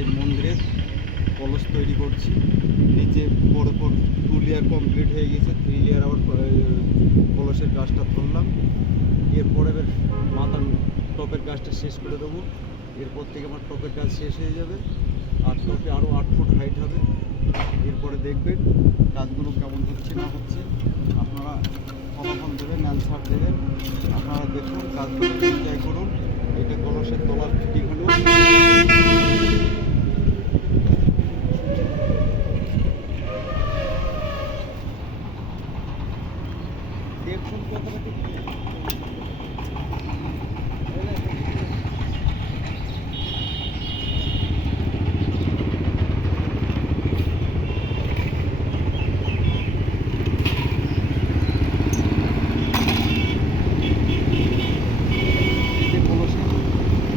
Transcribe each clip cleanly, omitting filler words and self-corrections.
কালীর মন্দিরের কলস তৈরি করছি। নিচে পরপর 2 লেয়ার কমপ্লিট হয়ে গেছে, 3 লেয়ার আবার কলসের কাজটা ধরলাম। এরপরে এবার মাথার টপের কাজটা শেষ করে দেবো। এরপর থেকে আমার টপের কাজ শেষ হয়ে যাবে, আর টপে আরও 8 ফুট হাইট হবে। এরপরে দেখবেন কাজগুলো কেমন হচ্ছে না হচ্ছে, আপনারা ফলাফল দেবেন, অ্যান্সার দেবেন। আপনারা দেখুন, কাজগুলো এনজয় করুন। এটা কলসের তলার ফিটিং হলো। দেখুন কথাটা ঠিক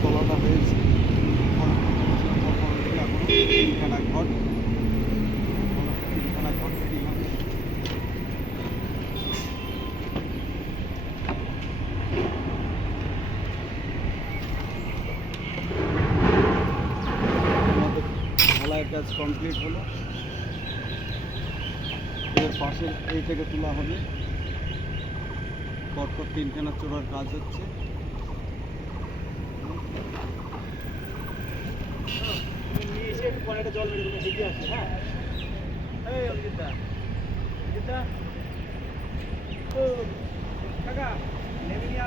তলাটা হয়েছে। তিনখানা ঘর, তিনখানা ঘর ফিটিং হবে। আমাদের ঢালাইয়ের কাজ কমপ্লিট হলো। এর পাশের এই থেকে তোলা হবে। পরপর তিনখানা চোরার কাজ হচ্ছে। জল মেরে দেবে, এগিয়ে আসছে। হ্যাঁ, এই অঙ্কিতা, অঙ্কিতা, ও কাকা নেমে নিয়ে